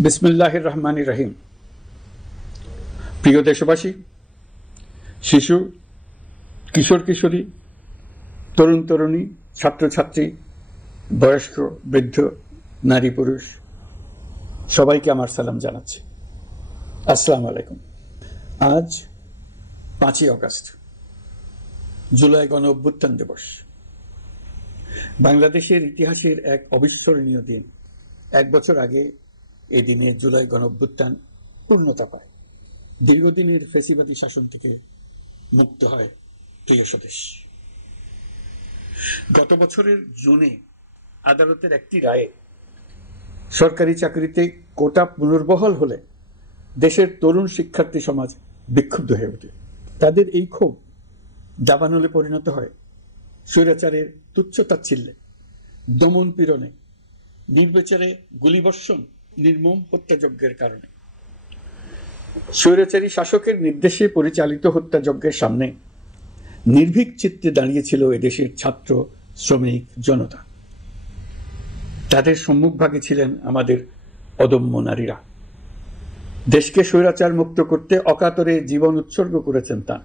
বিসমিল্লাহির রহমানির রহিম। প্রিয় দেশবাসী, শিশু, কিশোর কিশোরী, তরুণ তরুণী, ছাত্রছাত্রী, বয়স্ক, বৃদ্ধ, নারী পুরুষ সবাইকে আমার সালাম জানাচ্ছি। আসসালামু আলাইকুম। আজ 5ই আগস্ট, জুলাই গণ অভ্যুত্থান দিবস। বাংলাদেশের ইতিহাসের এক অবিস্মরণীয় দিন। 1 বছর আগে এই দিনে জুলাই গণ অভ্যুত্থান পূর্ণতা পায়। দীর্ঘদিনের ফ্যাসিবাদী শাসন থেকে মুক্ত হয় প্রিয় স্বদেশ। গত বছরের জুনে আদালতের একটি রায়ে সরকারি চাকরিতে কোটা পুনর্বহাল হলে দেশের তরুণ শিক্ষার্থী সমাজ বিক্ষুব্ধ হয়ে ওঠে। তাদের এই ক্ষোভ দাবানলে পরিণত হয় স্বৈরাচারের তুচ্ছতাচ্ছিল্যে, দমন পীড়নে, নির্বিচারে গুলিবর্ষণ, নির্মম হত্যাযজ্ঞের কারণে। স্বৈরাচারী শাসকের নির্দেশে পরিচালিত হত্যাযজ্ঞের সামনে নির্ভীক চিত্তে দাঁড়িয়েছিল এদেশের ছাত্র, শ্রমিক, জনতা। তাদের সম্মুখভাগে ছিলেন আমাদের অদম্য নারীরা। দেশকে স্বৈরাচার মুক্ত করতে অকাতরে জীবন উৎসর্গ করেছেন তা।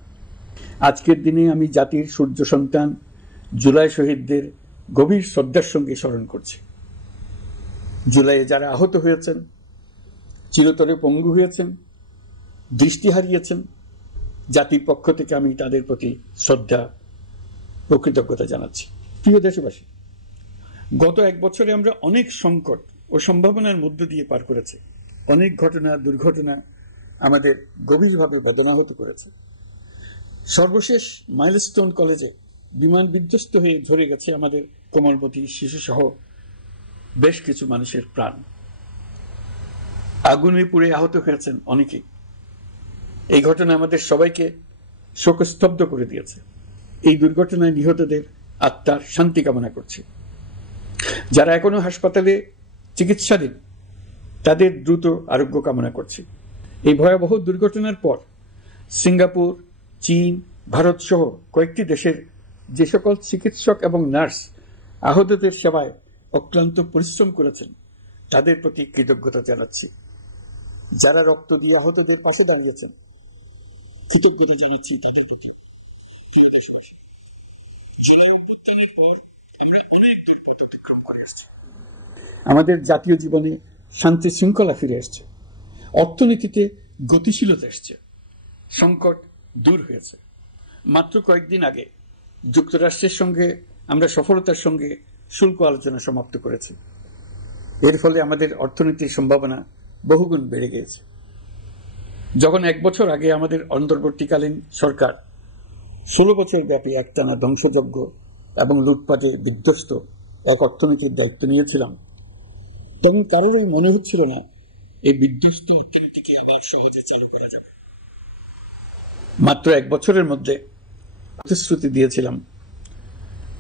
আজকের দিনে আমি জাতির সূর্য সন্তান জুলাই শহীদদের গভীর শ্রদ্ধার সঙ্গে স্মরণ করছি। জুলাইয়ে যারা আহত হয়েছেন, চিরতরে পঙ্গু হয়েছেন, দৃষ্টি হারিয়েছেন, জাতির পক্ষ থেকে আমি তাদের প্রতি শ্রদ্ধা ও কৃতজ্ঞতা জানাচ্ছি। প্রিয় দেশবাসী, গত 1 বছরে আমরা অনেক সংকট ও সম্ভাবনার মধ্য দিয়ে পার করেছি। অনেক ঘটনা, দুর্ঘটনা আমাদের গভীরভাবে বেদনাহত করেছে। সর্বশেষ মাইলস্টোন কলেজে বিমান বিধ্বস্ত হয়ে ঝরে গেছে আমাদের কোমলমতি শিশু সহ বেশ কিছু মানুষের প্রাণ। আগুনে পুড়ে আহত হয়েছেন অনেকেই। এই ঘটনা আমাদের সবাইকে শোকস্তব্ধ করে দিয়েছে। এই দুর্ঘটনায় নিহতদের আত্মার শান্তি কামনা করছি। যারা এখনো হাসপাতালে চিকিৎসাধীন তাদের দ্রুত আরোগ্য কামনা করছি। এই ভয়াবহ দুর্ঘটনার পর সিঙ্গাপুর, চীন, ভারত সহ কয়েকটি দেশের যে সকল চিকিৎসক এবং নার্স আহতদের সেবায় অক্লান্ত পরিশ্রম করেছেন তাদের প্রতি কৃতজ্ঞতা জানাচ্ছি। যারা রক্ত দিয়ে আহতদের পাশে দাঁড়িয়েছেন কৃতজ্ঞতা জানাচ্ছি তাদের প্রতি। প্রিয় দেশবাসী, জুলাই অভ্যুত্থানের পর আমরা অনেক দুর্গত অতিক্রম করে আসছি। আমাদের জাতীয় জীবনে শান্তি শৃঙ্খলা ফিরে আসছে, অর্থনীতিতে গতিশীলতা এসছে, সংকট দূর হয়েছে। মাত্র কয়েকদিন আগে যুক্তরাষ্ট্রের সঙ্গে আমরা সফলতার সঙ্গে শুল্ক আলোচনা সমাপ্ত করেছি। এর ফলে আমাদের অর্থনীতির সম্ভাবনা বহুগুণ বেড়ে গিয়েছে। যখন 1 বছর আগে আমাদের অন্তর্বর্তীকালীন সরকার 16 বছর ব্যাপী একটানা ধ্বংসযজ্ঞ এবং লুটপাটে বিধ্বস্ত এক অর্থনীতির দায়িত্ব নিয়েছিলাম, তখন কারোরই মনে হচ্ছিল না এই বিধ্বস্ত অর্থনীতিকে আবার সহজে চালু করা যাবে। মাত্র 1 বছরের মধ্যে প্রতিশ্রুতি দিয়েছিলাম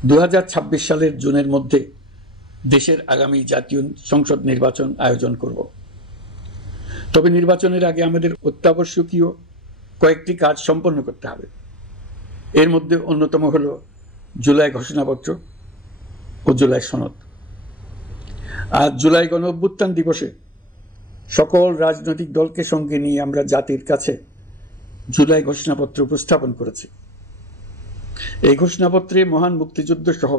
2026 সালের জুনের মধ্যে দেশের আগামী জাতীয় সংসদ নির্বাচন আয়োজন করব। তবে নির্বাচনের আগে আমাদের অত্যাবশ্যকীয় কয়েকটি কাজ সম্পন্ন করতে হবে। এর মধ্যে অন্যতম হল জুলাই ঘোষণাপত্র ও জুলাই সনদ। আজ জুলাই গণ অভ্যুত্থান দিবসে সকল রাজনৈতিক দলকে সঙ্গে নিয়ে আমরা জাতির কাছে জুলাই ঘোষণাপত্র উপস্থাপন করেছি। এই ঘোষণাপত্রে মহান মুক্তিযুদ্ধ সহ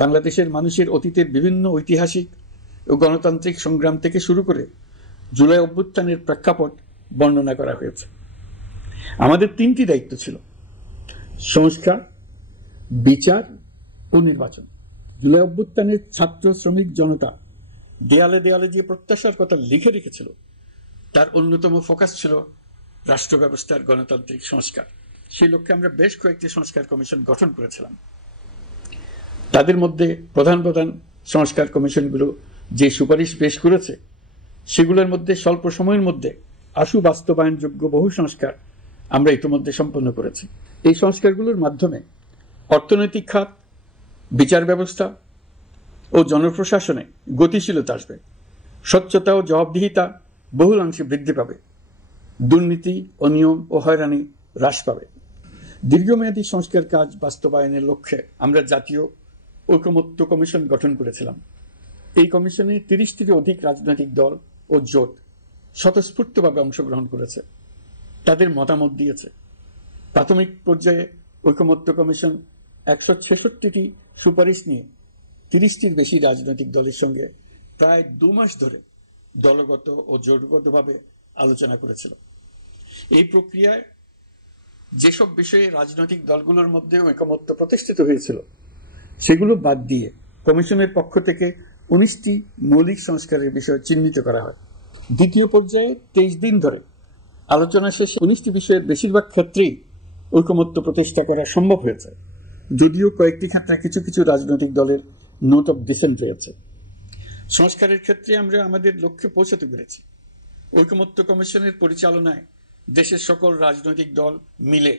বাংলাদেশের মানুষের অতীতের বিভিন্ন ঐতিহাসিক ও গণতান্ত্রিক সংগ্রাম থেকে শুরু করে জুলাই অভ্যুত্থানের প্রেক্ষাপট বর্ণনা করা হয়েছে। আমাদের 3টি দায়িত্ব ছিল: সংস্কার, বিচার ও নির্বাচন। জুলাই অভ্যুত্থানের ছাত্র, শ্রমিক, জনতা দেয়ালে দেয়ালে যে প্রত্যাশার কথা লিখে রেখেছিল তার অন্যতম ফোকাস ছিল রাষ্ট্র ব্যবস্থার গণতান্ত্রিক সংস্কার। সেই লক্ষ্যে আমরা বেশ কয়েকটি সংস্কার কমিশন গঠন করেছিলাম। তাদের মধ্যে প্রধান প্রধান সংস্কার কমিশনগুলো যে সুপারিশ পেশ করেছে সেগুলোর মধ্যে স্বল্প সময়ের মধ্যে আশু বাস্তবায়নযোগ্য বহু সংস্কার আমরা ইতিমধ্যে সম্পন্ন করেছি। এই সংস্কারগুলোর মাধ্যমে অর্থনৈতিক খাত, বিচার ব্যবস্থা ও জনপ্রশাসনে গতিশীলতা আসবে। স্বচ্ছতা ও জবাবদিহিতা বহুলাংশে বৃদ্ধি পাবে। দুর্নীতি, অনিয়ম ও হয়রানি হ্রাস পাবে। দীর্ঘমেয়াদী সংস্কার কাজ বাস্তবায়নের লক্ষ্যে আমরা জাতীয় ঐকমত্য কমিশন গঠন করেছিলাম। এই কমিশনে 30টিরও অধিক রাজনৈতিক দল ও জোট স্বতঃস্ফূর্তভাবে অংশগ্রহণ করেছে, তাদের মতামত দিয়েছে। প্রাথমিক পর্যায়ে ঐকমত্য কমিশন 166টি সুপারিশ নিয়ে 30টির বেশি রাজনৈতিক দলের সঙ্গে প্রায় 2 মাস ধরে দলগত ও জোটগতভাবে আলোচনা করেছিল। এই প্রক্রিয়ায় যেসব বিষয়ে রাজনৈতিক দলগুলোর মধ্যে ঐকমত্য প্রতিষ্ঠিত হয়েছিল সেগুলো বাদ দিয়ে কমিশনের পক্ষ থেকে 19টি মৌলিক সংস্কারের বিষয় চিহ্নিত করা হয়। দ্বিতীয় পর্যায়ে 23 দিন ধরে আলোচনা শেষে 19টি বিষয়ের বেশিরভাগ ক্ষেত্রেই ঐকমত্য প্রতিষ্ঠা করা সম্ভব হয়েছে, যদিও কয়েকটি ক্ষেত্রে কিছু কিছু রাজনৈতিক দলের নোট অফ ডিসেন্ট রয়েছে। সংস্কারের ক্ষেত্রে আমরা আমাদের লক্ষ্যে পৌঁছাতে পেরেছি। ঐকমত্য কমিশনের পরিচালনায় দেশের সকল রাজনৈতিক দল মিলে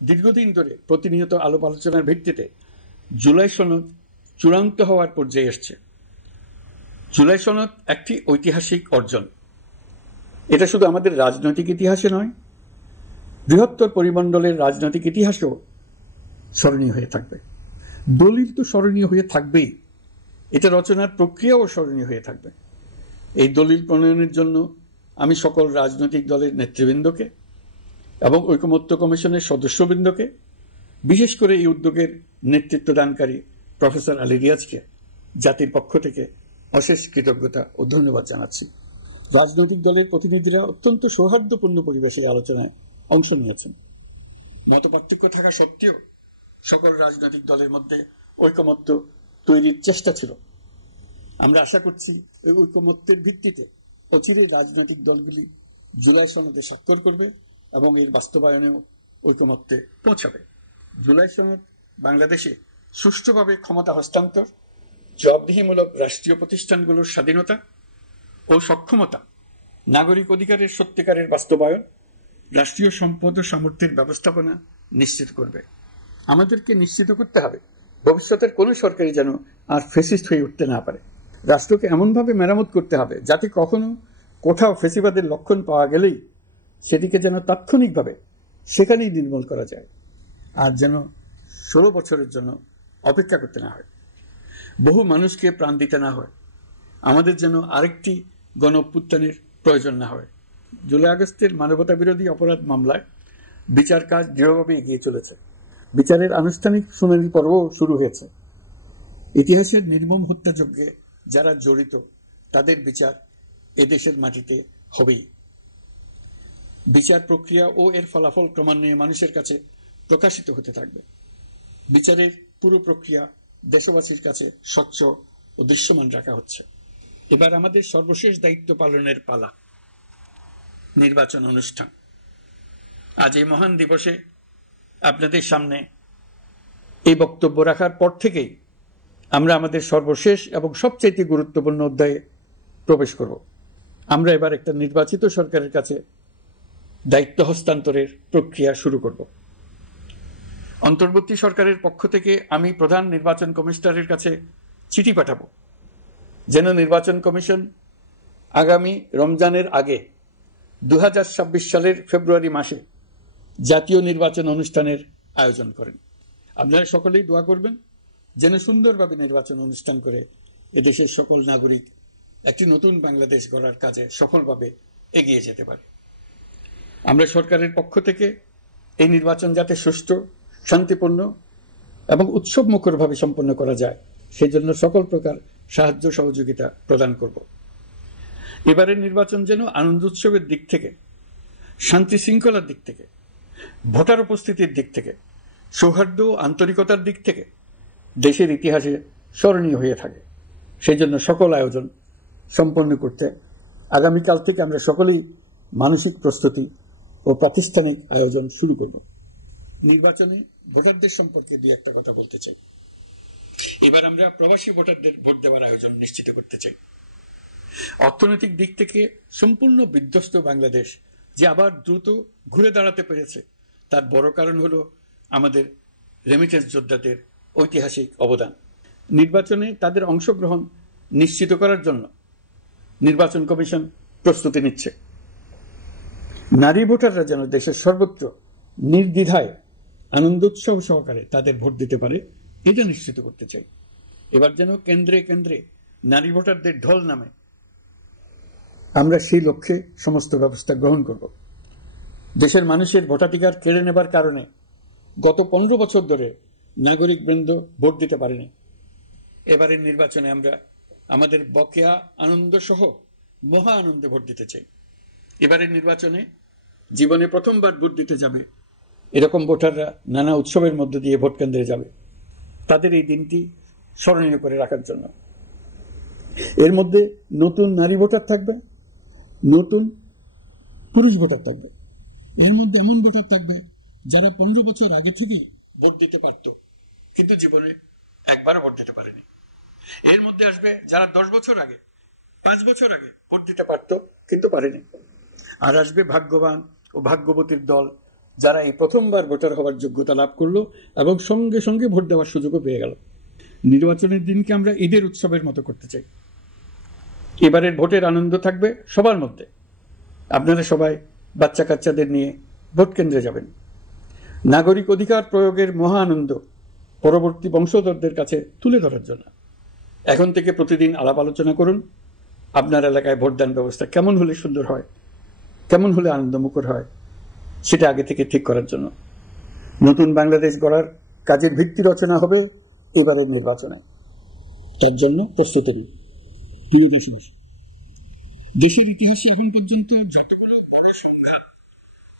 দীর্ঘদিন ধরে প্রতিনিয়ত আলাপ আলোচনার ভিত্তিতে জুলাই সনদ চূড়ান্ত হওয়ার পর্যায়ে এসছে। জুলাই সনদ একটি ঐতিহাসিক অর্জন। এটা শুধু আমাদের রাজনৈতিক ইতিহাসে নয়, বৃহত্তর পরিমণ্ডলের রাজনৈতিক ইতিহাসেও স্মরণীয় হয়ে থাকবে। দলিল তো স্মরণীয় হয়ে থাকবেই, এটা রচনার প্রক্রিয়াও স্মরণীয় হয়ে থাকবে। এই দলিল প্রণয়নের জন্য আমি সকল রাজনৈতিক দলের নেতৃবৃন্দকে এবং ঐকমত্য কমিশনের সদস্যবৃন্দকে, বিশেষ করে এই উদ্যোগের নেতৃত্ব দানকারী প্রফেসর আলী রিয়াজকে জাতির পক্ষ থেকে অশেষ কৃতজ্ঞতা ও ধন্যবাদ জানাচ্ছি। রাজনৈতিক দলের প্রতিনিধিরা অত্যন্ত সৌহার্দ্যপূর্ণ পরিবেশে আলোচনায় অংশ নিয়েছেন। মতপার্থক্য থাকা সত্ত্বেও সকল রাজনৈতিক দলের মধ্যে ঐকমত্য তৈরির চেষ্টা ছিল। আমরা আশা করছি এই ঐকমত্যের ভিত্তিতে অচিরে রাজনৈতিক দলগুলি জুলাই সনদে স্বাক্ষর করবে এবং এর বাস্তবায়নেও ঐকমত্যে পৌঁছাবে। জুলাই সনদ বাংলাদেশে সুষ্ঠুভাবে ক্ষমতা হস্তান্তর, জবাবদিহিমূলক রাষ্ট্রীয় প্রতিষ্ঠানগুলোর স্বাধীনতা ও সক্ষমতা, নাগরিক অধিকারের সত্যিকারের বাস্তবায়ন, রাষ্ট্রীয় সম্পদ ও সামর্থ্যের ব্যবস্থাপনা নিশ্চিত করবে। আমাদেরকে নিশ্চিত করতে হবে ভবিষ্যতের কোনো সরকারই যেন আর ফ্যাসিস্ট হয়ে উঠতে না পারে। রাষ্ট্রকে এমনভাবে মেরামত করতে হবে যাতে কখনো কোথাও ফ্যাসিবাদের লক্ষণ পাওয়া গেলেই সেটিকে যেন তাৎক্ষণিকভাবে সেখানেই নির্মূল করা যায়, আর যেন 16 বছরের জন্য অপেক্ষা করতে না হয়, বহু মানুষকে প্রাণ দিতে না হয়, আমাদের যেন আরেকটি গণ অভ্যুত্থানের প্রয়োজন না হয়। জুলাই আগস্টের মানবতা বিরোধী অপরাধ মামলায় বিচার কাজ দৃঢ়ভাবে এগিয়ে চলেছে। বিচারের আনুষ্ঠানিক শুনানি পর্বও শুরু হয়েছে। ইতিহাসের নির্মম হত্যাযজ্ঞে যারা জড়িত তাদের বিচার এদেশের মাটিতে হবেই। বিচার প্রক্রিয়া ও এর ফলাফল ক্রমান্বয়ে মানুষের কাছে প্রকাশিত হতে থাকবে। বিচারের পুরো প্রক্রিয়া দেশবাসীর কাছে স্বচ্ছ ও দৃশ্যমান রাখা হচ্ছে। এবার আমাদের সর্বশেষ দায়িত্ব পালনের পালা, নির্বাচন অনুষ্ঠান। আজ এই মহান দিবসে আপনাদের সামনে এই বক্তব্য রাখার পর থেকেই আমরা আমাদের সর্বশেষ এবং সবচাইতে গুরুত্বপূর্ণ অধ্যায়ে প্রবেশ করব। আমরা এবার একটা নির্বাচিত সরকারের কাছে দায়িত্ব হস্তান্তরের প্রক্রিয়া শুরু করব। অন্তর্বর্তী সরকারের পক্ষ থেকে আমি প্রধান নির্বাচন কমিশনারের কাছে চিঠি পাঠাবো যেন নির্বাচন কমিশন আগামী রমজানের আগে 2026 সালের ফেব্রুয়ারি মাসে জাতীয় নির্বাচন অনুষ্ঠানের আয়োজন করেন। আপনারা সকলেই দোয়া করবেন যেন সুন্দরভাবে নির্বাচন অনুষ্ঠান করে এদেশের সকল নাগরিক একটি নতুন বাংলাদেশ গড়ার কাজে সফলভাবে এগিয়ে যেতে পারে। আমরা সরকারের পক্ষ থেকে এই নির্বাচন যাতে সুষ্ঠু, শান্তিপূর্ণ এবং উৎসবমুখরভাবে সম্পন্ন করা যায় সেই জন্য সকল প্রকার সাহায্য সহযোগিতা প্রদান করব। এবারের নির্বাচন যেন আনন্দ উৎসবের দিক থেকে, শান্তি শৃঙ্খলার দিক থেকে, ভোটার উপস্থিতির দিক থেকে, সৌহার্দ্য ও আন্তরিকতার দিক থেকে দেশের ইতিহাসে স্মরণীয় হয়ে থাকে। সেই জন্য সকল আয়োজন সম্পন্ন করতে আগামীকাল থেকে আমরা সকলেই মানসিক প্রস্তুতি ও প্রাতিষ্ঠানিক আয়োজন শুরু করব। নির্বাচনে ভোটারদের সম্পর্কে দুই একটা কথা বলতে চাই। এবার আমরা প্রবাসী ভোটারদের ভোট দেওয়ার আয়োজন নিশ্চিত করতে চাই। অর্থনৈতিক দিক থেকে সম্পূর্ণ বিধ্বস্ত বাংলাদেশ যে আবার দ্রুত ঘুরে দাঁড়াতে পেরেছে তার বড় কারণ হলো আমাদের রেমিটেন্স যোদ্ধাদের ঐতিহাসিক অবদান। নির্বাচনে তাদের অংশগ্রহণ নিশ্চিত করার জন্য নির্বাচন কমিশন প্রস্তুতি নিচ্ছে। নারী ভোটাররা যেন দেশের সর্বত্র নির্দ্বিধায় আনন্দোৎসব সহকারে তাদের ভোট দিতে পারে এটা নিশ্চিত করতে চাই। এবার যেন কেন্দ্রে কেন্দ্রে নারী ভোটারদের ঢল নামে আমরা সেই লক্ষ্যে সমস্ত ব্যবস্থা গ্রহণ করব। দেশের মানুষের ভোটাধিকার কেড়ে নেবার কারণে গত 15 বছর ধরে নাগরিকবৃন্দ ভোট দিতে পারেনি। এবারের নির্বাচনে আমরা আমাদের বকেয়া আনন্দ সহ মহা আনন্দে ভোট দিতে চাই। এবারের নির্বাচনে জীবনে প্রথমবার ভোট দিতে যাবে এরকম ভোটাররা নানা উৎসবের মধ্য দিয়ে ভোট কেন্দ্রে যাবে, তাদের এই দিনটি স্মরণীয় করে রাখার জন্য। এর মধ্যে নতুন নারী ভোটার থাকবে, নতুন পুরুষ ভোটার থাকবে, এর মধ্যে এমন ভোটার থাকবে যারা 15 বছর আগে থেকে ভোট দিতে পারত কিন্তু জীবনে একবারও ভোট দিতে পারেনি। এর মধ্যে আসবে যারা 10 বছর আগে, 5 বছর আগে ভোট দিতে পারত কিন্তু পারেনি। আর আসবে ভাগ্যবান ও ভাগ্যবতীর দল, যারা এই প্রথমবার ভোটার হওয়ার যোগ্যতা লাভ করলো এবং সঙ্গে সঙ্গে ভোট দেওয়ার সুযোগও পেয়ে গেল। নির্বাচনের দিনকে আমরা ঈদের উৎসবের মতো করতে চাই। এবারের ভোটের আনন্দ থাকবে সবার মধ্যে। আপনারা সবাই বাচ্চা কাচ্চাদের নিয়ে ভোট কেন্দ্রে যাবেন। নাগরিক অধিকার প্রয়োগের মহা আনন্দ পরবর্তী বংশধরদের কাছে তুলে ধরার জন্য এখন থেকে প্রতিদিন আলাপ আলোচনা করুন। আপনার এলাকায় ভোটদান ব্যবস্থা কেমন হলে সুন্দর হয়, কেমন হলে আনন্দমুখর হয়, সেটা আগে থেকে ঠিক করার জন্য নতুন বাংলাদেশ গড়ার কাজের ভিত্তি রচনা হবে এবারের নির্বাচনে। তার জন্য প্রস্তুতি নিন। প্রিয় দেশবাসী, দেশের ইতিহাসে এখন পর্যন্ত যতগুলো বড় সংঘাত,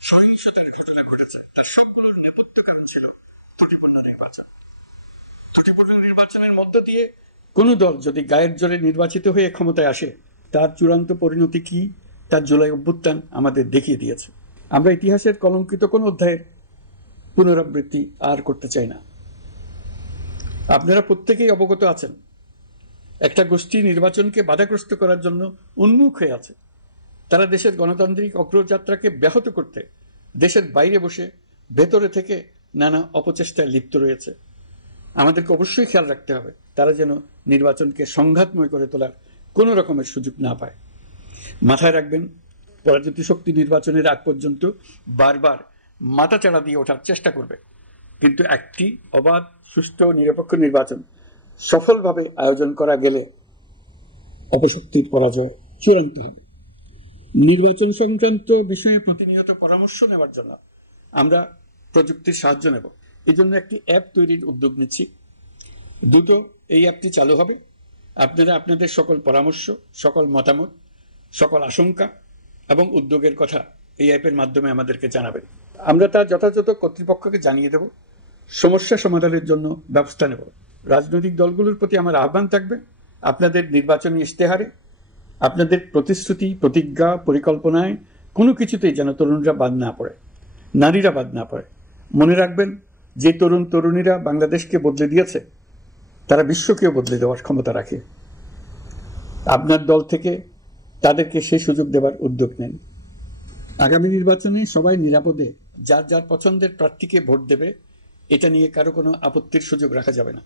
সহিংসতার ঘটনা ঘটেছে তার সবগুলোর নেপথ্য কারণ ছিল ত্রুটিপূর্ণ নির্বাচন। ত্রুটিপূর্ণ নির্বাচনের মধ্য দিয়ে কোনো দল যদি গায়ের জোরে নির্বাচিত হয়ে ক্ষমতায় আসে, তার চূড়ান্ত পরিণতি কি তার জুলাই অভ্যুত্থান আমাদের দেখিয়ে দিয়েছে। আমরা ইতিহাসের কলঙ্কিত কোন অধ্যায়ের পুনরাবৃত্তি আর করতে চাই না। আপনারা প্রত্যেকেই অবগত আছেন, একটা গোষ্ঠী নির্বাচনকে বাধাগ্রস্ত করার জন্য উন্মুখ হয়ে আছে। তারা দেশের গণতান্ত্রিক অগ্রযাত্রাকে ব্যাহত করতে দেশের বাইরে বসে ভেতরে থেকে নানা অপচেষ্টায় লিপ্ত রয়েছে। আমাদেরকে অবশ্যই খেয়াল রাখতে হবে তারা যেন নির্বাচনকে সংঘাতময় করে তোলার কোনো রকমের সুযোগ না পায়। মাথায় রাখবেন, পরাজিত শক্তি নির্বাচনের আগ পর্যন্ত বারবার মাথাচাড়া দিয়ে ওঠার চেষ্টা করবে, কিন্তু একটি অবাধ, সুষ্ঠু, নিরপেক্ষ নির্বাচন সফলভাবে আয়োজন করা গেলে অপশক্তির পরাজয় চূড়ান্ত হবে। নির্বাচন সংক্রান্ত বিষয়ে প্রতিনিয়ত পরামর্শ নেওয়ার জন্য আমরা প্রযুক্তির সাহায্য নেব। এই জন্য একটি অ্যাপ তৈরির উদ্যোগ নিচ্ছি। দ্রুত এই অ্যাপটি চালু হবে। আপনারা আপনাদের সকল পরামর্শ, সকল মতামত, সকল আশঙ্কা এবং উদ্যোগের কথা এই অ্যাপের মাধ্যমে আমাদেরকে জানাবেন। আমরা তা যথাযথ কর্তৃপক্ষকে জানিয়ে দেব, সমস্যা সমাধানের জন্য ব্যবস্থা নেব। রাজনৈতিক দলগুলোর প্রতি আমার আহ্বান থাকবে, আপনাদের নির্বাচনী ইশতেহারে, আপনাদের প্রতিশ্রুতি, প্রতিজ্ঞা, পরিকল্পনায় কোনো কিছুতেই যেন তরুণরা বাদ না পড়ে, নারীরা বাদ না পড়ে। মনে রাখবেন, যে তরুণ তরুণীরা বাংলাদেশকে বদলে দিয়েছে তারা বিশ্বকেও বদলে দেওয়ার ক্ষমতা রাখে। আপনার দল থেকে তাদেরকে সেই সুযোগ দেওয়ার উদ্যোগ নেন। আগামী নির্বাচনে সবাই নিরাপদে যার যার পছন্দের প্রার্থীকে ভোট দেবে, এটা নিয়ে কারো কোনো আপত্তির সুযোগ রাখা যাবে না।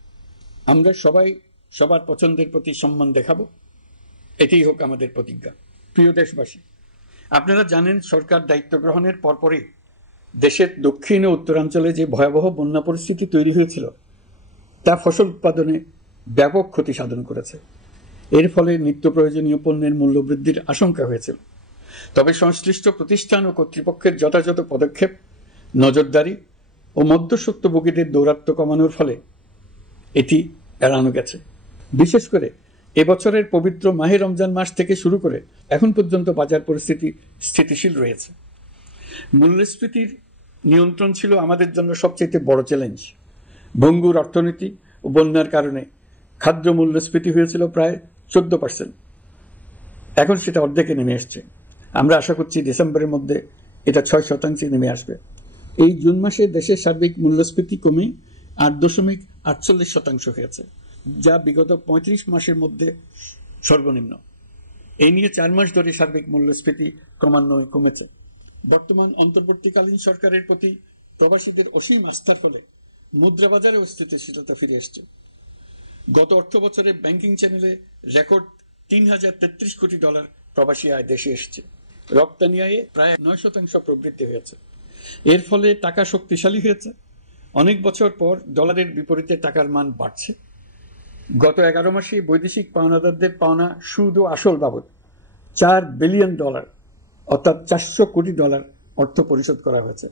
আমরা সবাই সবার পছন্দের প্রতি সম্মান দেখাবো, এটাই হোক আমাদের প্রতিজ্ঞা। প্রিয় দেশবাসী, আপনারা জানেন সরকার দায়িত্ব গ্রহণের পরপরই দেশের দক্ষিণ ও উত্তরাঞ্চলে যে ভয়াবহ বন্যা পরিস্থিতি তৈরি হয়েছিল তা ফসল উৎপাদনে ব্যাপক ক্ষতি সাধন করেছে। এর ফলে নিত্য প্রয়োজনীয় পণ্যের মূল্য বৃদ্ধির আশঙ্কা হয়েছিল। তবে সংশ্লিষ্ট প্রতিষ্ঠান ও কর্তৃপক্ষের যথাযথ পদক্ষেপ, নজরদারি ও মধ্যস্বত্বভোগীদের দৌরাত্ম্য কমানোর ফলে এটি এড়ানো গেছে। বিশেষ করে এবছরের পবিত্র মাহে রমজান মাস থেকে শুরু করে এখন পর্যন্ত বাজার পরিস্থিতি স্থিতিশীল রয়েছে। মূল্যস্ফীতির নিয়ন্ত্রণ ছিল আমাদের জন্য সবচেয়ে বড় চ্যালেঞ্জ। ভঙ্গুর অর্থনীতি ও বন্যার কারণে খাদ্য মূল্যস্ফীতি হয়েছিল প্রায় 14%, এখন সেটা অর্ধেকে নেমে এসছে। আমরা আশা করছি ডিসেম্বরের মধ্যে এটা 6% নেমে আসবে। এই জুন মাসে দেশের সার্বিক মূল্যস্ফীতি কমে 8.48% হয়েছে, যা বিগত 35 মাসের মধ্যে সর্বনিম্ন। এই নিয়ে 4 মাস ধরে সার্বিক মূল্যস্ফীতি ক্রমান্বয়ে কমেছে। বর্তমান অন্তর্বর্তীকালীন সরকারের প্রতি প্রবাসীদের অসীম আস্থার ফলে মুদ্রাবাজারেও স্থিতিশীলতা ফিরে এসছে। গত অর্থ বছরে ব্যাংকিং চ্যানেলে রেকর্ড $3033 কোটি প্রবাসী আয় দেশে এসছে। রপ্তানি আয়ে প্রায় 9% প্রবৃদ্ধি হয়েছে। এর ফলে টাকা শক্তিশালী হয়েছে। অনেক বছর পর ডলারের বিপরীতে টাকার মান বাড়ছে। গত 11 মাসে বৈদেশিক পাওনাদারদের পাওনা সুদ ও আসল বাবদ $4 বিলিয়ন অর্থাৎ $400 কোটি অর্থ পরিশোধ করা হয়েছে,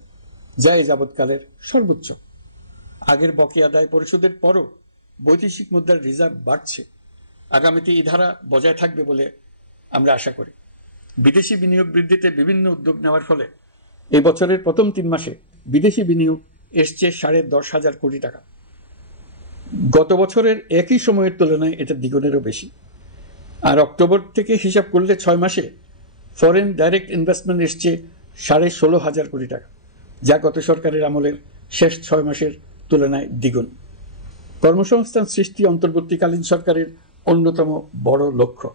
যা এ যাবৎকালের সর্বোচ্চ। আগের বকেয়া আদায় পরিশোধের পরও বৈদেশিক মুদ্রার রিজার্ভ বাড়ছে। আগামীতে এই ধারা বজায় থাকবে বলে আমরা আশা করি। বিদেশি বিনিয়োগ বৃদ্ধিতে বিভিন্ন উদ্যোগ নেওয়ার ফলে এই বছরের প্রথম 3 মাসে বিদেশি বিনিয়োগ এসছে 10,500 কোটি টাকা। গত বছরের একই সময়ের তুলনায় এটা দ্বিগুণেরও বেশি। আর অক্টোবর থেকে হিসাব করলে 6 মাসে ফরেন ডাইরেক্ট ইনভেস্টমেন্ট এসছে 16,500 কোটি টাকা, যা গত সরকারের আমলের শেষ 6 মাসের তুলনায় দ্বিগুণ। কর্মসংস্থান সৃষ্টি অন্তর্বর্তীকালীন সরকারের অন্যতম বড় লক্ষ্য।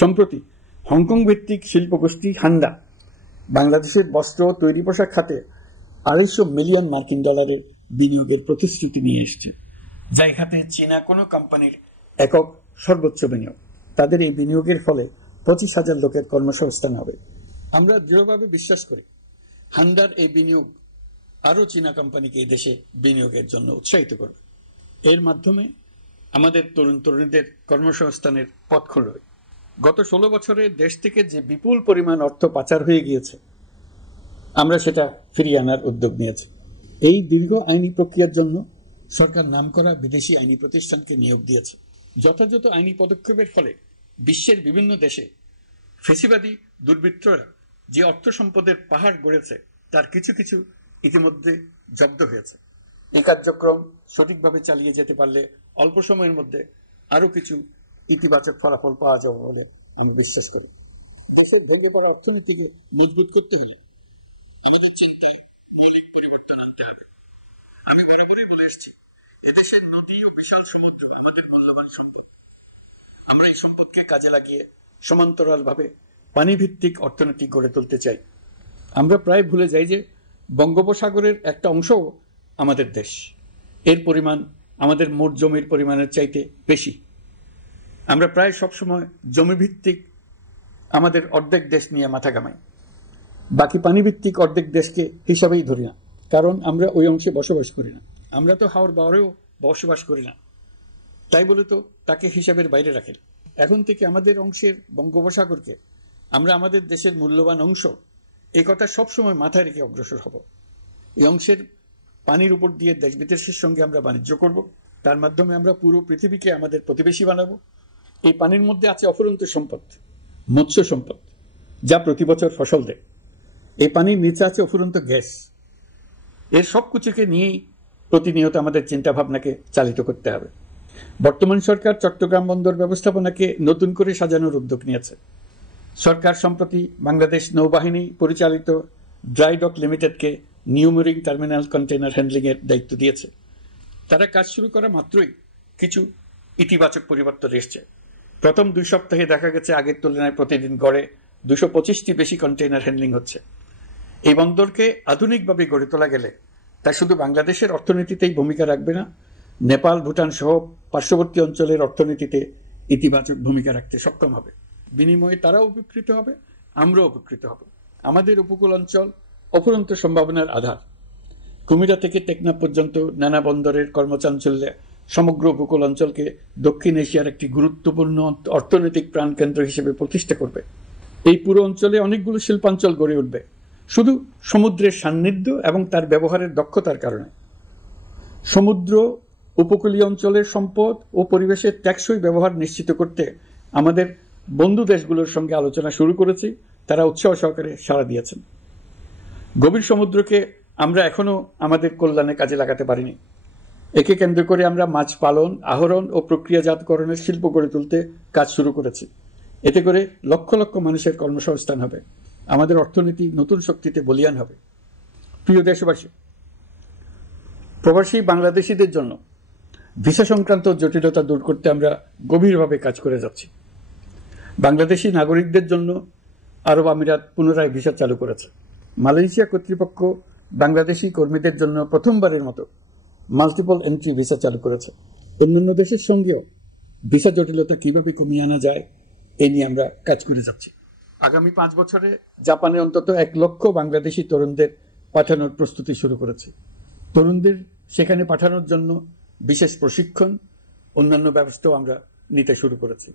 সম্প্রতি হংকং ভিত্তিক শিল্পগোষ্ঠী হান্ডা বাংলাদেশের বস্ত্র ও তৈরি পোশাক খাতে $250 মিলিয়ন বিনিয়োগের প্রতিশ্রুতি নিয়ে এসছে, যা এই খাতে চীনা কোনো কোম্পানির একক সর্বোচ্চ বিনিয়োগ। তাদের এই বিনিয়োগের ফলে 25,000 লোকের কর্মসংস্থান হবে। আমরা দৃঢ়ভাবে বিশ্বাস করি হান্ডার এই বিনিয়োগ আরও চীনা কোম্পানিকে এই দেশে বিনিয়োগের জন্য উৎসাহিত করবে। এর মাধ্যমে আমাদের তরুণ তরুণীদের কর্মসংস্থানের পথ খুলবে। গত 16 বছরে দেশ থেকে যে বিপুল পরিমাণ অর্থ পাচার হয়ে গিয়েছে, আমরা সেটা ফিরিয়ে আনার উদ্যোগ নিয়েছি। এই দীর্ঘ আইনি প্রক্রিয়ার জন্য সরকার নামকরা বিদেশি আইনি প্রতিষ্ঠানকে নিয়োগ দিয়েছে। যথাযথ আইনি পদক্ষেপের ফলে বিশ্বের বিভিন্ন দেশে ফেসিবাদী দুর্বৃত্তরা যে অর্থ সম্পদের পাহাড় গড়েছে তার কিছু কিছু ইতিমধ্যে জব্দ হয়েছে। এই কার্যক্রম সঠিকভাবে চালিয়ে যেতে পারলে অল্প সময়ের মধ্যে আরো কিছু ইতিবাচক ফলাফল পাওয়া যাবে বলে আমি বিশ্বাস করি। দেশের ভেঙে পড়া অর্থনীতিকে মজবুত করতে হলে আমাদের চিন্তায় মৌলিক পরিবর্তন আনতে হবে। আমি বরাবরই বলে এসেছি, এদেশের নদী ও বিশাল সমুদ্র আমাদের মূল্যবান সম্পদ। আমরা এই সম্পদকে কাজে লাগিয়ে সমান্তরালভাবে পানিভিত্তিক অর্থনীতি গড়ে তুলতে চাই। আমরা প্রায় ভুলে যাই যে বঙ্গোপসাগরের একটা অংশও আমাদের দেশ। এর পরিমাণ আমাদের মোট জমির পরিমাণের চাইতে বেশি। আমরা প্রায় সবসময় জমিভিত্তিক আমাদের অর্ধেক দেশ নিয়ে মাথা ঘামাই, বাকি পানিভিত্তিক অর্ধেক দেশকে হিসাবেই ধরি না, কারণ আমরা ওই অংশে বসবাস করি না। আমরা তো হাওর বাওরেও বসবাস করি না, তাই বলে তো তাকে হিসাবের বাইরে রাখেন। এখন থেকে আমাদের অংশের বঙ্গোপসাগরকে আমরা আমাদের দেশের মূল্যবান অংশ, এই কথা সবসময় মাথায় রেখে অগ্রসর হব। এই অংশের পানির উপর দিয়ে দেশ বিদেশের সঙ্গে আমরা বাণিজ্য করব, তার মাধ্যমে আমরা পুরো পৃথিবীকে আমাদের প্রতিবেশী বানাবো। এই পানির মধ্যে আছে অফুরন্ত সম্পদ, মৎস্য সম্পদ, যা প্রতি বছর ফসল দেয়। এই পানির নিচে আছে অফুরন্ত গ্যাস। এর সব কিছুকে নিয়েই প্রতিনিয়ত আমাদের চিন্তা ভাবনাকে চালিত করতে হবে। বর্তমান সরকার চট্টগ্রাম বন্দর ব্যবস্থাপনাকে নতুন করে সাজানোর উদ্যোগ নিয়েছে। সরকার সম্প্রতি বাংলাদেশ নৌবাহিনী পরিচালিত ড্রাই ডক লিমিটেডকে new marine terminal container handling এর দায়িত্ব দিয়েছে। তারা কাজ শুরু করা মাত্রই কিছু ইতিবাচক পরিবর্তন এসছে। প্রথম 2 সপ্তাহে দেখা গেছে আগের তুলনায় প্রতিদিন গড়ে 225টি বেশি কন্টেইনার হ্যান্ডলিং হচ্ছে। এই বন্দরকে আধুনিকভাবে গড়ে তোলা গেলে তা শুধু বাংলাদেশের অর্থনীতিতেই ভূমিকা রাখবে না, নেপাল, ভুটান সহ পার্শ্ববর্তী অঞ্চলের অর্থনীতিতে ইতিবাচক ভূমিকা রাখতে সক্ষম হবে। বিনিময়ে তারাও উপকৃত হবে, আমরাও উপকৃত হব। আমাদের উপকূল অঞ্চল অফুরন্ত সম্ভাবনার আধার। কুমিরা থেকে টেকনাফ পর্যন্ত নানা বন্দরের কর্মচাঞ্চল্যে সমগ্র উপকূল অঞ্চলকে দক্ষিণ এশিয়ার একটি গুরুত্বপূর্ণ অর্থনৈতিক প্রাণকেন্দ্র হিসেবে প্রতিষ্ঠা করবে। এই পুরো অঞ্চলে অনেকগুলো শিল্পাঞ্চল গড়ে উঠবে শুধু সমুদ্রের সান্নিধ্য এবং তার ব্যবহারের দক্ষতার কারণে। সমুদ্র উপকূলীয় অঞ্চলের সম্পদ ও পরিবেশের টেকসই ব্যবহার নিশ্চিত করতে আমাদের বন্ধু দেশগুলোর সঙ্গে আলোচনা শুরু করেছি, তারা উৎসাহ সহকারে সাড়া দিয়েছেন। গভীর সমুদ্রকে আমরা এখনো আমাদের কল্যাণে কাজে লাগাতে পারিনি। একে কেন্দ্র করে আমরা মাছ পালন, আহরণ ও প্রক্রিয়াজাতকরণের শিল্প গড়ে তুলতে কাজ শুরু করেছি। এতে করে লক্ষ লক্ষ মানুষের কর্মসংস্থান হবে, আমাদের অর্থনীতি নতুন শক্তিতে বলীয়ান হবে। প্রিয় দেশবাসী, প্রবাসী বাংলাদেশিদের জন্য ভিসা সংক্রান্ত জটিলতা দূর করতে আমরা গভীরভাবে কাজ করে যাচ্ছি। বাংলাদেশি নাগরিকদের জন্য আরব আমিরাত পুনরায় ভিসা চালু করেছে। মালয়েশিয়া কর্তৃপক্ষ বাংলাদেশি কর্মীদের জন্য প্রথমবারের মতো মাল্টিপল এন্ট্রি ভিসা চালু করেছে। অন্যান্য দেশের সঙ্গেও ভিসা জটিলতা কিভাবে কমিয়ে আনা যায় এ নিয়ে আমরা কাজ করে যাচ্ছি। আগামী 5 বছরে জাপানে অন্তত 1 লক্ষ বাংলাদেশি তরুণদের পাঠানোর প্রস্তুতি শুরু করেছে। তরুণদের সেখানে পাঠানোর জন্য বিশেষ প্রশিক্ষণ, অন্যান্য ব্যবস্থাও আমরা নিতে শুরু করেছি।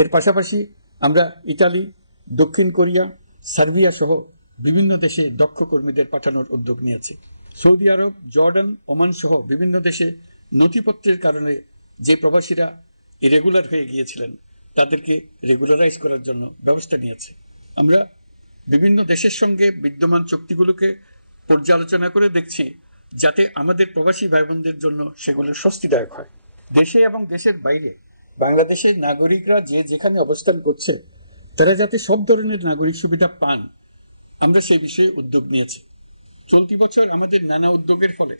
এর পাশাপাশি আমরা ইতালি, দক্ষিণ কোরিয়া, সার্বিয়া সহ বিভিন্ন দেশে দক্ষ কর্মীদের পাঠানোর উদ্যোগ নিয়েছে। সৌদি আরব, জর্ডান, ওমান সহ বিভিন্ন দেশে নথিপত্রের কারণে যে প্রবাসীরা ইরেগুলার হয়ে গিয়েছিলেন তাদেরকে রেগুলারাইজ করার জন্য ব্যবস্থা নিয়েছে। আমরা বিভিন্ন দেশের সঙ্গে বিদ্যমান চুক্তিগুলোকে পর্যালোচনা করে দেখছি যাতে আমাদের প্রবাসী ভাই বোনদের জন্য সেগুলো স্বস্তিদায়ক হয়। দেশে এবং দেশের বাইরে বাংলাদেশের নাগরিকরা যে যেখানে অবস্থান করছে তারা যাতে সব ধরনের নাগরিক সুবিধা পান, আমরা সে বিষয়ে উদ্যোগ নিয়েছি। চলতি বছর আমাদের নানা উদ্যোগের ফলে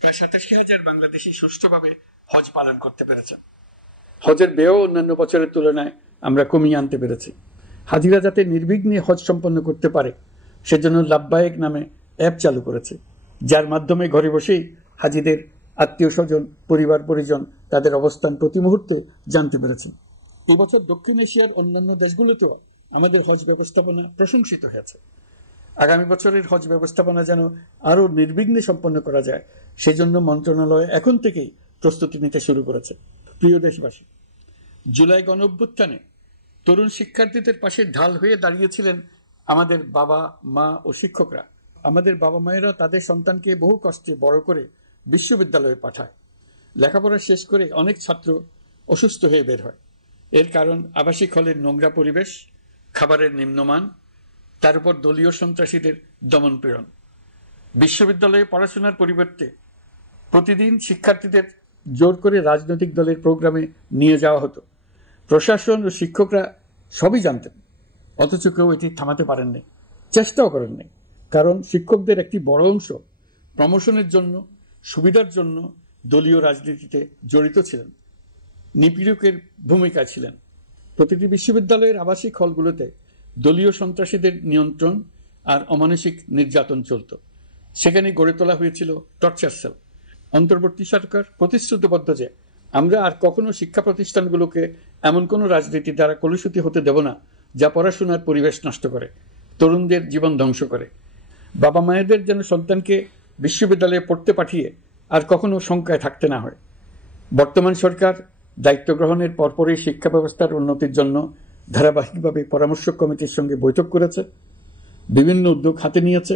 প্রায় ৮৭,০০০ বাংলাদেশি সুষ্ঠুভাবে হজ পালন করতে পেরেছেন। হজের ব্যয় অন্যান্য বছরের তুলনায় আমরা কমিয়ে আনতে পেরেছি। হাজিরা যাতে নির্বিঘ্নে হজ সম্পন্ন করতে পারে সেজন্য লাব্বায়েক নামে অ্যাপ চালু করেছে, যার মাধ্যমে ঘরে বসেই হাজিদের আত্মীয় স্বজন, পরিবার পরিজন তাদের অবস্থান প্রতি মুহূর্তে জানতে পেরেছে। এবছর দক্ষিণ এশিয়ার অন্যান্য দেশগুলোতেও আমাদের হজ ব্যবস্থাপনা প্রশংসিত হয়েছে। আগামী বছরের হজ ব্যবস্থাপনা যেন আরও নির্বিঘ্নে সম্পন্ন করা যায় সেজন্য মন্ত্রণালয় এখন থেকেই প্রস্তুতি নিতে শুরু করেছে। প্রিয় দেশবাসী, জুলাই গণঅভ্যুত্থানে তরুণ শিক্ষার্থীদের পাশে ঢাল হয়ে দাঁড়িয়েছিলেন আমাদের বাবা মা ও শিক্ষকরা। আমাদের বাবা মায়েরা তাদের সন্তানকে বহু কষ্টে বড় করে বিশ্ববিদ্যালয়ে পাঠায়। লেখাপড়া শেষ করে অনেক ছাত্র অসুস্থ হয়ে বের হয়। এর কারণ আবাসিক হলের নোংরা পরিবেশ, খাবারের নিম্নমান, তার উপর দলীয় সন্ত্রাসীদের দমন পীড়ন। বিশ্ববিদ্যালয়ে পড়াশোনার পরিবর্তে প্রতিদিন শিক্ষার্থীদের জোর করে রাজনৈতিক দলের প্রোগ্রামে নিয়ে যাওয়া হতো। প্রশাসন ও শিক্ষকরা সবই জানতেন, অথচ কেউ এটি থামাতে পারেননি, চেষ্টাও করেননি। কারণ শিক্ষকদের একটি বড় অংশ প্রমোশনের জন্য, সুবিধার জন্য দলীয় রাজনীতিতে জড়িত ছিলেন, নিপীড়কের ভূমিকা ছিলেন। প্রতিটি বিশ্ববিদ্যালয়ের আবাসিক হলগুলোতে দলীয় সন্ত্রাসীদের নিয়ন্ত্রণ আর অমানসিক নির্যাতন চলত। সেখানে গড়ে তোলা হয়েছিল টর্চার সেল। অন্তর্বর্তী সরকার প্রতিশ্রুতিবদ্ধ যে আমরা আর কখনো শিক্ষা প্রতিষ্ঠানগুলোকে এমন কোনো রাজনীতি দ্বারা কলুষিত হতে দেব না যা পড়াশোনার পরিবেশ নষ্ট করে, তরুণদের জীবন ধ্বংস করে। বাবা মায়েদের যেন সন্তানকে বিশ্ববিদ্যালয়ে পড়তে পাঠিয়ে আর কখনো শঙ্কায় থাকতে না হয়। বর্তমান সরকার দায়িত্ব গ্রহণের পরপরই শিক্ষা ব্যবস্থার উন্নতির জন্য ধারাবাহিকভাবে পরামর্শ কমিটির সঙ্গে বৈঠক করেছে, বিভিন্ন উদ্যোগ হাতে নিয়েছে।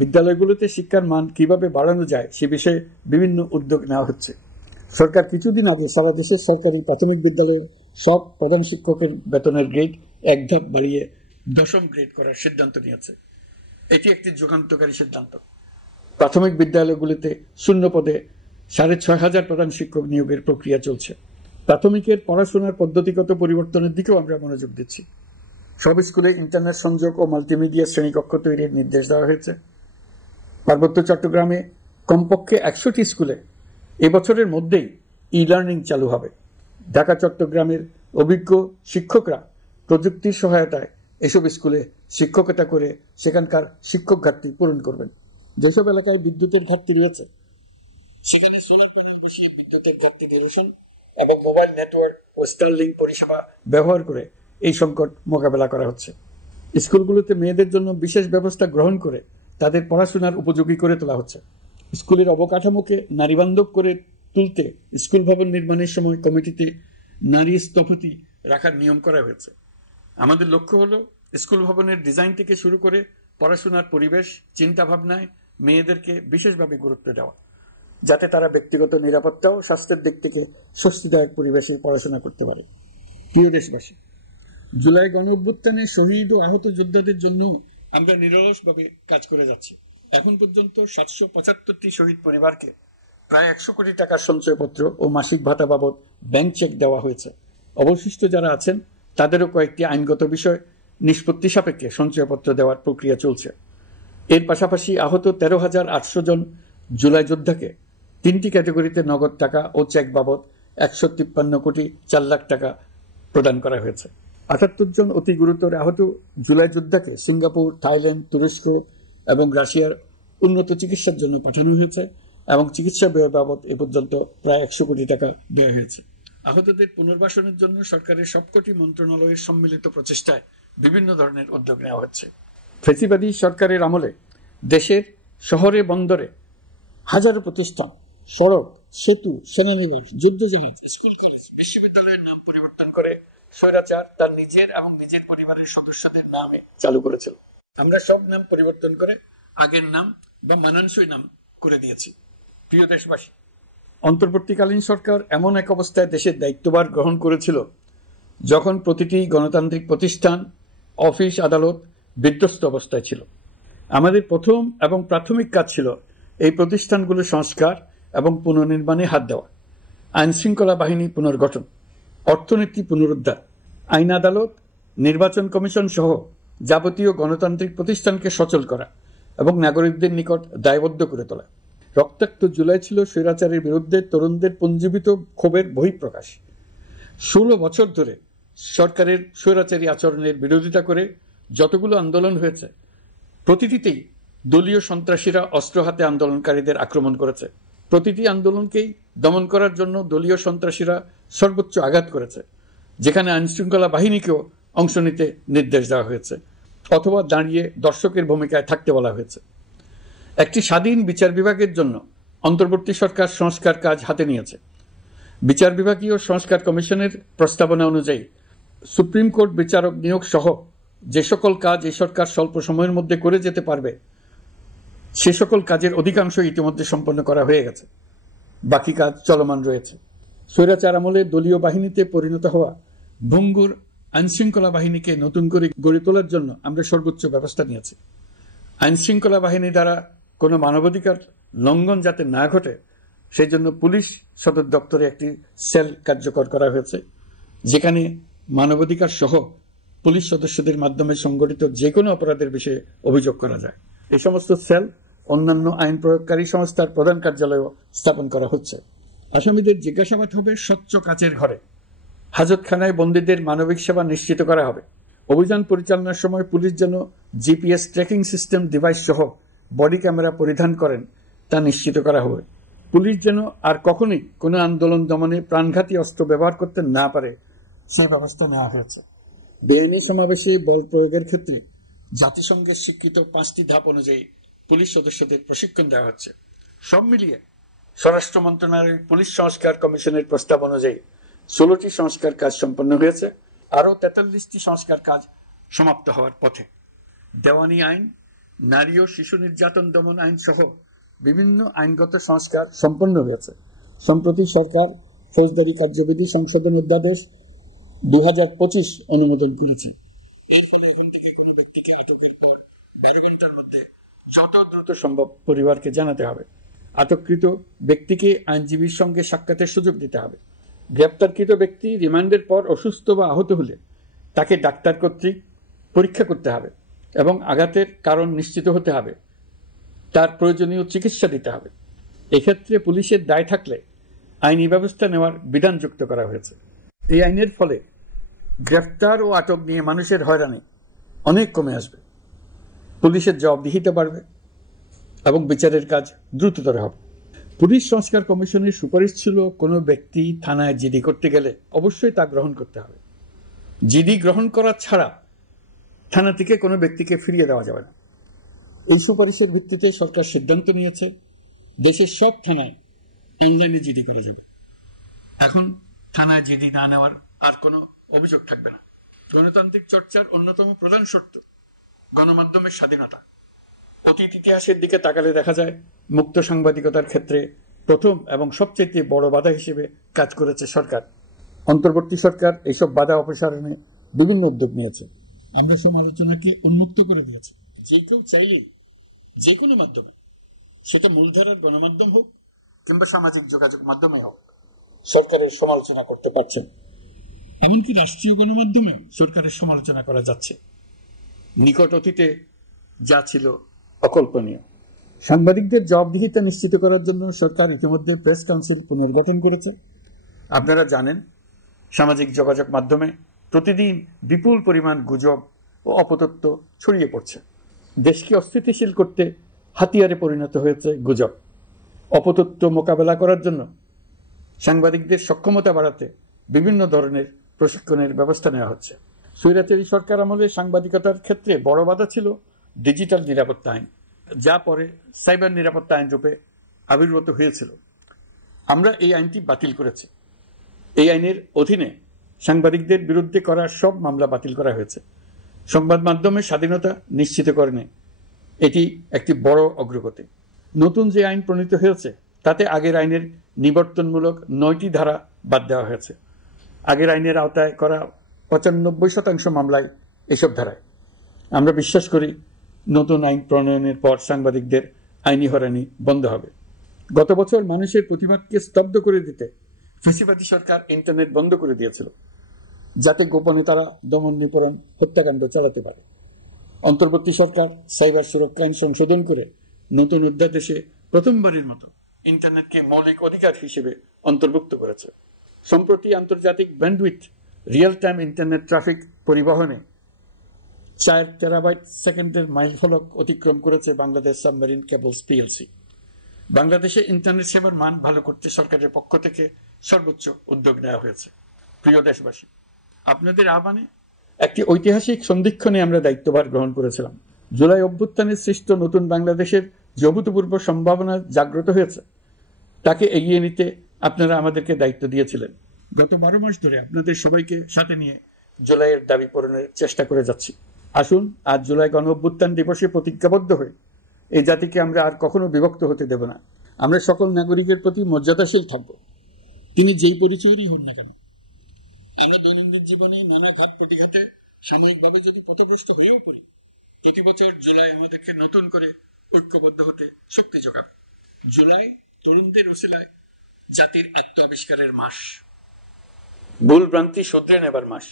বিদ্যালয়গুলোতে শিক্ষার মান কিভাবে বাড়ানো যায় সে বিষয়ে বিভিন্ন উদ্যোগ নেওয়া হচ্ছে। সরকার কিছুদিন আগে সারা দেশের সরকারি প্রাথমিক বিদ্যালয়ে সব প্রধান শিক্ষকের বেতনের গ্রেড এক ধাপ বাড়িয়ে 10ম গ্রেড করার সিদ্ধান্ত নিয়েছে। এটি একটি যুগান্তকারী সিদ্ধান্ত। প্রাথমিক বিদ্যালয়গুলিতে শূন্য পদে 6,500 প্রধান শিক্ষক নিয়োগের প্রক্রিয়া চলছে। প্রাথমিকের পড়াশোনার পদ্ধতিগত পরিবর্তনের দিকেও আমরা মনোযোগ দিচ্ছি। সব স্কুলে ইন্টারনেট সংযোগ ও মাল্টিমিডিয়া শ্রেণীকক্ষ তৈরির নির্দেশ দেওয়া হয়েছে। পার্বত্য চট্টগ্রামে কমপক্ষে 100টি স্কুলে এবছরের মধ্যেই ই-লার্নিং চালু হবে। ঢাকা চট্টগ্রামের অভিজ্ঞ শিক্ষকরা প্রযুক্তির সহায়তায় এসব স্কুলে শিক্ষকতা করে সেখানকার শিক্ষক ঘাটতি পূরণ করবেন। যেসব এলাকায় বিদ্যুতের ঘাটতি রয়েছে সেখানে সোলার প্যানেল বসিয়ে বিদ্যুতের ঘাটতি নিরসন এবং মোবাইল নেটওয়ার্ক ও স্টারলিং পরিষেবা ব্যবহার করে এই সংকট মোকাবেলা করা হচ্ছে। স্কুলগুলোতে মেয়েদের জন্য বিশেষ ব্যবস্থা গ্রহণ করে তাদের পড়াশোনার উপযোগী করে তোলা হচ্ছে। স্কুলের অবকাঠামোকে নারীবান্ধব করে তুলতে স্কুল ভবন নির্মাণের সময় কমিটিতে নারী স্থপতি রাখার নিয়ম করা হয়েছে। আমাদের লক্ষ্য হলো স্কুল ভবনের ডিজাইন থেকে শুরু করে পড়াশোনার পরিবেশ চিন্তাভাবনায় মেয়েদেরকে বিশেষভাবে গুরুত্ব দেওয়া, যাতে তারা ব্যক্তিগত নিরাপত্তা ও স্বাস্থ্যের দিক থেকে স্বস্তিদায়ক পরিবেশে পড়াশোনা করতে পারে। প্রিয় দেশবাসী, জুলাই গণঅভ্যুত্থানে শহীদ ও আহত যোদ্ধাদের জন্য আমরা নিরলসভাবে কাজ করে যাচ্ছি। এখন পর্যন্ত 775টি শহীদ পরিবারকে প্রায় 100 কোটি টাকার সঞ্চয়পত্র ও মাসিক ভাতা বাবদ ব্যাংক চেক দেওয়া হয়েছে। অবশিষ্ট যারা আছেন তাদেরও কয়েকটি আইনগত বিষয় নিষ্পত্তি সাপেক্ষে সঞ্চয়পত্র দেওয়ার প্রক্রিয়া চলছে। এর পাশাপাশি আহত 13,800 জন জুলাই যোদ্ধাকে 3টি ক্যাটাগরিতে নগদ টাকা ও চেক বাবদ 153 কোটি 4 লাখ টাকা প্রদান করা হয়েছে। 78 জন অতি গুরুতর আহত জুলাই যোদ্ধাকে সিঙ্গাপুর, থাইল্যান্ড, তুরস্ক এবং রাশিয়ার উন্নত চিকিৎসার জন্য পাঠানো হয়েছে এবং চিকিৎসা ব্যয় বাবদ এ পর্যন্ত প্রায় 100 কোটি টাকা ব্যয় হয়েছে। আহতদের পুনর্বাসনের জন্য সরকারের সবকটি মন্ত্রণালয়ের সম্মিলিত প্রচেষ্টায় বিভিন্ন ধরনের উদ্যোগ নেওয়া হচ্ছে। ফ্যাসিবাদী সরকারের আমলে দেশের শহরে বন্দরে হাজারো প্রতিষ্ঠান, সড়ক, সেতু, সেনানিবাস, যুদ্ধজাহাজ, স্কুল, কলেজ, বিশ্ববিদ্যালয়ের নাম পরিবর্তন করে স্বৈরাচার তার নিজের এবং নিজের পরিবারের সদস্যদের নামে চালু করেছিল। আমরা সব নাম পরিবর্তন করে আগের নাম বা মানানসই নাম করে দিয়েছি। প্রিয় দেশবাসী, অন্তর্বর্তীকালীন সরকার এমন এক অবস্থায় দেশের দায়িত্বভার গ্রহণ করেছিল যখন প্রতিটি গণতান্ত্রিক প্রতিষ্ঠান, অফিস, আদালত বিধ্বস্ত অবস্থায় ছিল। আমাদের প্রথম এবং প্রাথমিক কাজ ছিল এই প্রতিষ্ঠানগুলো সংস্কার এবং পুনর্নির্মাণে হাত দেওয়া, আইন শৃঙ্খলা বাহিনী পুনর্গঠন, অর্থনীতি পুনরুদ্ধার, আইন আদালত, নির্বাচন কমিশন সহ যাবতীয় গণতান্ত্রিক প্রতিষ্ঠানকে সচল করা এবং নাগরিকদের নিকট দায়বদ্ধ করে তোলা। রক্তাক্ত জুলাই ছিল স্বৈরাচারের বিরুদ্ধে তরুণদের পুঞ্জীবিত ক্ষোভের বহিঃপ্রকাশ। 16 বছর ধরে সরকারের স্বৈরাচারী আচরণের বিরোধিতা করে যতগুলো আন্দোলন হয়েছে, প্রতিটিতেই দলীয় সন্ত্রাসীরা অস্ত্র হাতে আন্দোলনকারীদের আক্রমণ করেছে। প্রতিটি আন্দোলনকেই দমন করার জন্য দলীয় সন্ত্রাসীরা সর্বোচ্চ আঘাত করেছে, যেখানে আইনশৃঙ্খলা বাহিনীকেও অংশ নিতে নির্দেশ দেওয়া হয়েছে অথবা দাঁড়িয়ে দর্শকের ভূমিকায় থাকতে বলা হয়েছে। একটি স্বাধীন বিচার বিভাগের জন্য অন্তর্বর্তী সরকার সংস্কার কাজ হাতে নিয়েছে। বিচার বিভাগীয় সংস্কার কমিশনের প্রস্তাবনা অনুযায়ী সুপ্রিম কোর্ট বিচারক নিয়োগ সহ যে সকল কাজ এই সরকার স্বল্প সময়ের মধ্যে করে যেতে পারবে, সে সকল কাজের অধিকাংশ ইতিমধ্যে সম্পন্ন করা হয়ে গেছে। বাকি কাজ চলমান রয়েছে। স্বৈরাচার আমলে দলীয় বাহিনীতে পরিণত হওয়া ভঙ্গুর আইনশৃঙ্খলা বাহিনীকে নতুন করে গড়ে তোলার জন্য আমরা সর্বোচ্চ ব্যবস্থা নিয়েছি। আইনশৃঙ্খলা বাহিনী দ্বারা কোনো মানবাধিকার লঙ্ঘন যাতে না ঘটে, সেই জন্য পুলিশ সদর দপ্তরে একটি সেল কার্যকর করা হয়েছে, যেখানে মানবাধিকার সহ পুলিশ সদস্যদের মাধ্যমে সংগঠিত যে কোনো অপরাধের বিষয়ে অভিযোগ করা যায়। এই সমস্ত সেল অন্যান্য আইন প্রয়োগকারী সংস্থার প্রধান কার্যালয়েও স্থাপন করা হচ্ছে। আসামিদের জিজ্ঞাসাবাদ হবে স্বচ্ছ কাচের ঘরে। হাজতখানায় বন্দীদের মানবিক সেবা নিশ্চিত করা হবে। অভিযান পরিচালনার সময় পুলিশ যেন জিপিএস ট্র্যাকিং সিস্টেম ডিভাইস সহ বডি ক্যামেরা পরিধান করেন, তা নিশ্চিত করা হবে। পুলিশ যেন আর কখনোই কোনো আন্দোলন দমনে প্রাণঘাতী অস্ত্র ব্যবহার করতে না পারে, সেই ব্যবস্থা নেওয়া হয়েছে। বেআইনি সমাবেশে বল প্রয়োগের ক্ষেত্রে জাতিসংঘের স্বীকৃত 5টি ধাপ অনুযায়ী পুলিশ সদস্যদের প্রশিক্ষণ দেওয়া হচ্ছে। সব মিলিয়ে স্বরাষ্ট্র মন্ত্রণালয়ের পুলিশ সংস্কার কমিশনের প্রস্তাব অনুযায়ী 16টি সংস্কার কাজ সম্পন্ন হয়েছে। আরও 43টি সংস্কার কাজ সমাপ্ত হওয়ার পথে। দেওয়ানি আইন, নারী ও শিশু নির্যাতন দমন আইন সহ বিভিন্ন আইনগত সংস্কার সম্পন্ন হয়েছে। সম্প্রতি সরকার ফৌজদারি কার্যবিধি সংশোধন অধ্যাদেশ 2025 অনুমোদন করেছে। এর ফলে এখন থেকে কোনো ব্যক্তিকে আটকের পর 12 ঘন্টার মধ্যে যত দ্রুত সম্ভব পরিবারকে জানাতে হবে। আটককৃত ব্যক্তিকে আইনজীবীর সঙ্গে সাক্ষাতের সুযোগ দিতে হবে। গ্রেপ্তারকৃত ব্যক্তি রিমান্ডের পর অসুস্থ বা আহত হলে তাকে ডাক্তার কর্তৃক পরীক্ষা করতে হবে এবং আঘাতের কারণ নিশ্চিত হতে হবে। তার প্রয়োজনীয় চিকিৎসা দিতে হবে। এক্ষেত্রে পুলিশের দায় থাকলে আইনি ব্যবস্থা নেওয়ার বিধান যুক্ত করা হয়েছে। এই আইনের ফলে গ্রেফতার ও আটক নিয়ে মানুষের হয়রানি অনেক কমে আসবে। পুলিশের জবাবদিহিতা বাড়বে এবং বিচারের কাজ দ্রুততর হবে। পুলিশ সংস্কার কমিশনের সুপারিশ ছিল, কোনো ব্যক্তি থানায় জিডি করতে গেলে অবশ্যই তা গ্রহণ করতে হবে। জিডি গ্রহণ করা ছাড়া থানা থেকে কোনো ব্যক্তিকে ফিরিয়ে দেওয়া যাবে না। এই সুপারিশের ভিত্তিতে সরকার সিদ্ধান্ত নিয়েছে দেশের সব থানায় অনলাইনে জিডি করা যাবে। এখন থানায় জিডি না নেওয়ার আর কোনো অভিযোগ থাকবে না। গণতান্ত্রিক চর্চার অন্যতম প্রধান শর্ত গণমাধ্যমের স্বাধীনতা। অতীত ইতিহাসের দিকে তাকালে দেখা যায় মুক্ত সাংবাদিকতার ক্ষেত্রে প্রথম এবং সবচেয়ে বড় বাধা হিসেবে কাজ করেছে সরকার। অন্তর্বর্তী সরকার এইসব বাধা অপসারণে বিভিন্ন উদ্যোগ নিয়েছে। আমরা সমালোচনাকে উন্মুক্ত করে দিয়েছি। যে কেউ চাইলেই যে কোনো মাধ্যমে, সেটা মূলধারার গণমাধ্যম হোক কিংবা সামাজিক যোগাযোগ মাধ্যমে হোক, সরকারের সমালোচনা করতে পারছেন। এমনকি রাষ্ট্রীয় গণমাধ্যমেও সরকারের সমালোচনা করা যাচ্ছে। নিকট অতীতে যা ছিল অকল্পনীয়। সাংবাদিকদের জবাবদিহিতা নিশ্চিত করার জন্য সরকার ইতিমধ্যে প্রেস কাউন্সিল পুনর্গঠন করেছে। আপনারা জানেন, সামাজিক যোগাযোগ মাধ্যমে প্রতিদিন বিপুল পরিমাণ গুজব ও অপতথ্য ছড়িয়ে পড়ছে। দেশকে অস্থিতিশীল করতে হাতিয়ারে পরিণত হয়েছে গুজব। অপতথ্য মোকাবেলা করার জন্য সাংবাদিকদের সক্ষমতা বাড়াতে বিভিন্ন ধরনের প্রশিক্ষণের ব্যবস্থা নেওয়া হচ্ছে। স্বৈরাচারী সরকার আমলে সাংবাদিকতার ক্ষেত্রে বড় বাধা ছিল ডিজিটাল নিরাপত্তা আইন, যা পরে সাইবার নিরাপত্তা আইন রূপে আবির্ভূত হয়েছিল। আমরা এই আইনটি বাতিল করেছি। এই আইনের অধীনে সাংবাদিকদের বিরুদ্ধে করা সব মামলা বাতিল করা হয়েছে। সংবাদ মাধ্যমের স্বাধীনতা নিশ্চিতকরণে এটি একটি বড় অগ্রগতি। নতুন যে আইন প্রণীত হয়েছে তাতে আগের আইনের নিবর্তনমূলক 9টি ধারা বাদ দেওয়া হয়েছে। আগের আইনের আওতায় করা 95% মামলায় এসব ধারায়। আমরা বিশ্বাস করি নতুন আইন প্রণয়নের পর সাংবাদিকদের আইনি হয়রানি বন্ধ হবে। গত বছর মানুষের প্রতিবাদকে স্তব্ধ করে দিতে ফ্যাসিবাদী সরকার ইন্টারনেট বন্ধ করে দিয়েছিল, যাতে গোপনে তারা দমন নিপীড়ন হত্যাকাণ্ড চালাতে পারে। অন্তর্বর্তী সরকার সাইবার সুরক্ষা আইন সংশোধন করে নতুন অধ্যাদেশে প্রথমবারের মতো ইন্টারনেটকে মৌলিক অধিকার হিসেবে অন্তর্ভুক্ত করেছে। সম্প্রতি আন্তর্জাতিক bandwidth real time internet traffic পরিবহনে 4 টেরাবাইট সেকেন্ডের মাইলফলক অতিক্রম করেছে বাংলাদেশ সাবমেরিন কেবলস পিএলসি। বাংলাদেশে ইন্টারনেট সেবার মান ভালো করতে সরকারের পক্ষ থেকে সর্বোচ্চ উদ্যোগ নেওয়া হয়েছে। প্রিয় দেশবাসী, আপনাদের আহ্বানে একটি ঐতিহাসিক সন্ধিক্ষণে আমরা দায়িত্বভার গ্রহণ করেছিলাম। জুলাই অভ্যুত্থানের সৃষ্ট নতুন বাংলাদেশের যে অভূতপূর্ব সম্ভাবনা জাগ্রত হয়েছে তাকে এগিয়ে নিতে আপনারা আমাদেরকে দায়িত্ব দিয়েছিলেন। গত 12 মাস ধরে আপনাদের সবাইকে সাথে নিয়ে জুলাইয়ের দাবি পূরণের চেষ্টা করে যাচ্ছি। আসুন আজ জুলাই গণ অভ্যুত্থান দিবসে প্রতিজ্ঞাবদ্ধ হয়ে এই জাতিকে আমরা আর কখনো বিভক্ত হতে দেব না। আমরা সকল নাগরিকের প্রতি মর্যাদাশীল থাকব, তিনি যেই পরিচয়েরই হন না কেন। আমরা দৈনন্দিন জীবনে নানা ঘাট প্রতিঘাতে সাময়িকভাবে যদি পথভ্রষ্ট হয়েও পড়ি, প্রতি বছর জুলাই আমাদেরকে নতুন করে ঐক্যবদ্ধ হতে শক্তি যোগাবে। জুলাই তরুণদের ওসিলায় জাতির আত্ম আবিষ্কারের মাস, ভুল ভ্রান্তি শোধরে নেবার মাস,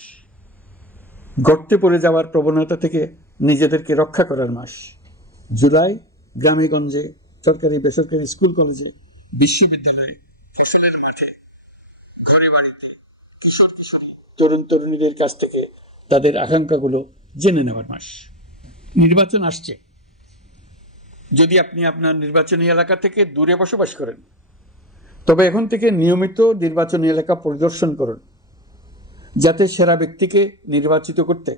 গর্তে পড়ে যাওয়ার প্রবণতা থেকে নিজেদেরকে রক্ষা করার মাস। জুলাই গ্রামে গঞ্জে, সরকারি বেসরকারি স্কুল কলেজে, বিশ্ববিদ্যালয়ে, ফসলের মাঠে, ঘরে বাড়িতে, কিশোর কিশোরী, তরুণ তরুণীদের কাছ থেকে তাদের আকাঙ্ক্ষাগুলো জেনে নেওয়ার মাস। নির্বাচন আসছে। যদি আপনি আপনার নির্বাচনী এলাকা থেকে দূরে বসবাস করেন, তবে এখন থেকে নিয়মিত নির্বাচনী এলাকা পরিদর্শন করুন, যাতে সেরা ব্যক্তিকে নির্বাচিত করতে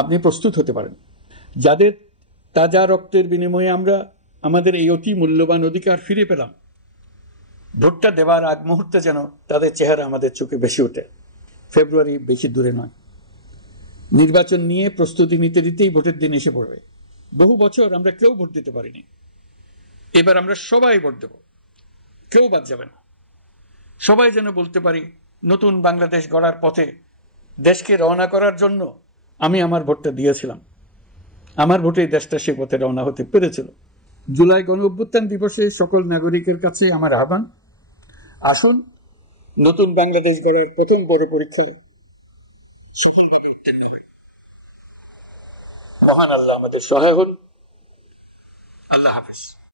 আপনি প্রস্তুত হতে পারেন। যাদের তাজা রক্তের বিনিময়ে আমরা আমাদের এই অতি মূল্যবান অধিকার ফিরে পেলাম, ভোটটা দেওয়ার আগ মুহূর্তে যেন তাদের চেহারা আমাদের চোখে ভেসে ওঠে। ফেব্রুয়ারি বেশি দূরে নয়। নির্বাচন নিয়ে প্রস্তুতি নিতে নিতেই ভোটের দিন এসে পড়বে। বহু বছর আমরা কেউ ভোট দিতে পারিনি। এবার আমরা সবাই ভোট দেব, কেউ বাদ যাবে না। সবাই যেন বলতে পারি, নতুন বাংলাদেশ গড়ার পথে দেশকে রওনা করার জন্য আমি আমার ভোটটা দিয়েছিলাম। আমার ভোটেই দেশটা সে পথে রওনা হতে পেরেছিল। জুলাই গণ অভ্যুত্থান দিবসে সকল নাগরিকের কাছে আমার আহ্বান, আসুন নতুন বাংলাদেশ গড়ার প্রথম বড় পরীক্ষায় সফলভাবে উত্তীর্ণ হয়। মহান আল্লাহ আমাদের সহায় হন। আল্লাহ হাফেজ।